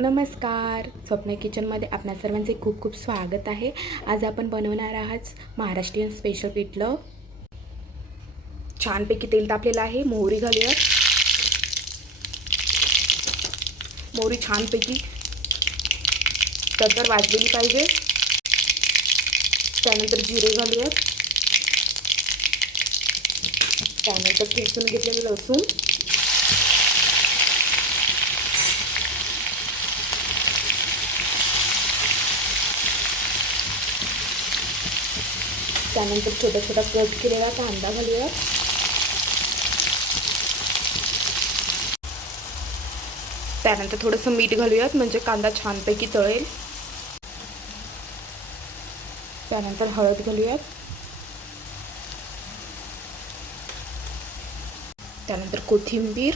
नमस्कार. स्वप्न किचनमध्ये आपणा सर्वांचे खूप खूप स्वागत आहे. आज आपण बनवणार आहात महाराष्ट्रीयन स्पेशल पिठलं. छानपैकी तेल तापलेलं आहे मोहरी घालूया मोहरी छानपैकी तर वाजलेली पाहिजे. त्यानंतर जिरे घालूया त्यानंतर ठेचून घेतलेलं लसूण. त्यानंतर छोटा छोटा कट केलेला कांदा घालूया. त्यानंतर थोडंसं मीठ घालूयात म्हणजे कांदा छानपैकी तळेल. त्यानंतर हळद घालूयात. त्यानंतर कोथिंबीर.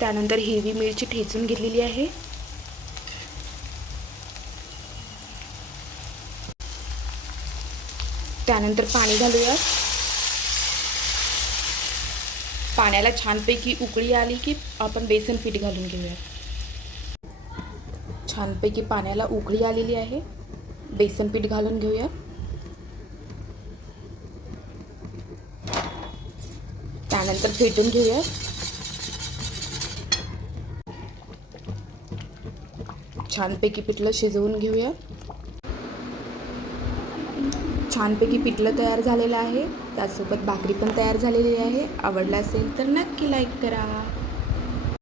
त्यानंतर हिरवी मिरची ठेचून घेतलेली आहे. त्यानंतर पाणी घालूया. पाण्याला छानपैकी उकळी आली की आपण बेसन पीठ घालून घेऊया. छानपैकी पाण्याला उकळी आलेली आहे. बेसन पीठ घालून घेऊया. त्यानंतर फेटून घेऊया. छानपैकी पिठलं शिजवून घेऊया. छानपैकी पिठलं तयार झालेलं आहे. त्यासोबत भाकरी पण तयार झालेली आहे. आवडलं असेल तर नक्की लाईक करा.